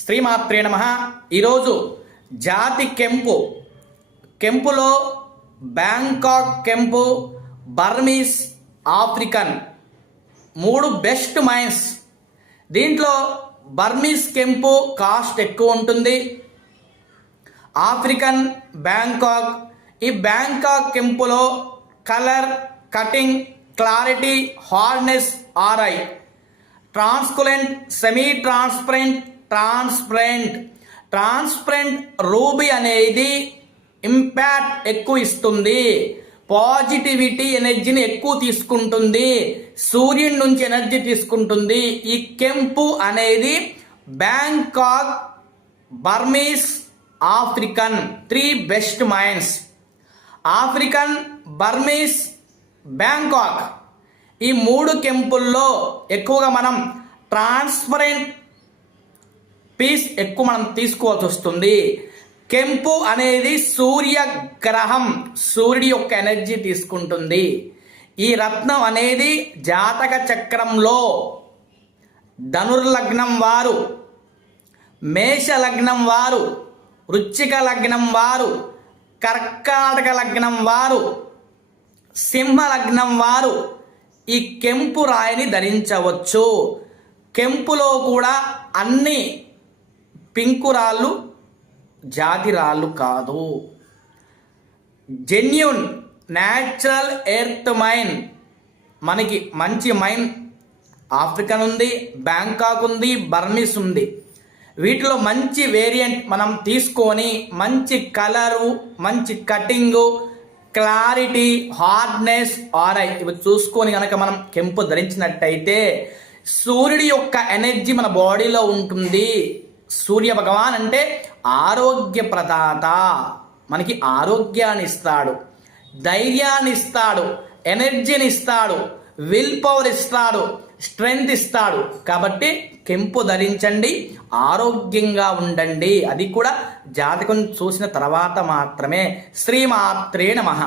శ్రీమాత్రే నమః. ఈరోజు జాతి కెంపులో బ్యాంకాక్ కెంపు, బర్మీస్, ఆఫ్రికన్ 3 బెస్ట్ మైన్స్. దీంట్లో బర్మీస్ కెంపు కాస్ట్ ఎక్కువ ఉంటుంది. ఆఫ్రికన్ బ్యాంకాక్, ఈ బ్యాంకాక్ కెంపులో colour, cutting, clarity, hardness, RI, translucent, semi transparent ruby అనేది ఇంపాక్ట్ ఎక్కువ ఇస్తుంది. పాజిటివిటీ ఎనర్జీని ఎక్కువ తీసుకుంటుంది. సూర్యుని నుంచి ఎనర్జీ తీసుకుంటుంది. ఈ కెంపు అనేది Bangkok, Burmese, African 3 best mines. African, Burmese, Bangkok ఈ 3 కెంపుల్లో ఎక్కువగా మనం ట్రాన్స్పరెంట్ పీస్ ఎక్కువ మనం తీసుకోవాల్సి వస్తుంది. కెంపు అనేది సూర్యగ్రహం, సూర్యుడి యొక్క ఎనర్జీ తీసుకుంటుంది. ఈ రత్నం అనేది జాతక చక్రంలో ధనుర్లగ్నం వారు, మేష లగ్నం వారు, వృశ్చిక లగ్నం వారు, కర్కాటక లగ్నం వారు, సింహ లగ్నం వారు ఈ కెంపు రాయిని ధరించవచ్చు. కెంపులో కూడా అన్ని పింకు రాళ్ళు జాతి రాళ్ళు కాదు. జెన్యూన్ న్యాచురల్ ఎర్త్ మైన్, మనకి మంచి మైన్ ఆఫ్రికన్ ఉంది, బ్యాంకాక్ ఉంది, బర్మీస్ ఉంది. వీటిలో మంచి వేరియంట్ మనం తీసుకొని మంచి కలరు, మంచి కటింగు, క్లారిటీ, హార్డ్నెస్, ఆర్ఐ ఇవి చూసుకొని కనుక మనం కెంపు ధరించినట్టయితే సూర్యుడి యొక్క ఎనర్జీ మన బాడీలో ఉంటుంది. సూర్య భగవాన్ అంటే ఆరోగ్య ప్రదాత, మనకి ఆరోగ్యాన్ని ఇస్తాడు, ధైర్యాన్ని ఇస్తాడు, ఎనర్జీని ఇస్తాడు, విల్ పవర్ ఇస్తాడు, స్ట్రెంగ్త్ ఇస్తాడు. కాబట్టి కెంపు ధరించండి, ఆరోగ్యంగా ఉండండి. అది కూడా జాతకం చూసిన తర్వాత మాత్రమే. శ్రీమాత్రే నమః.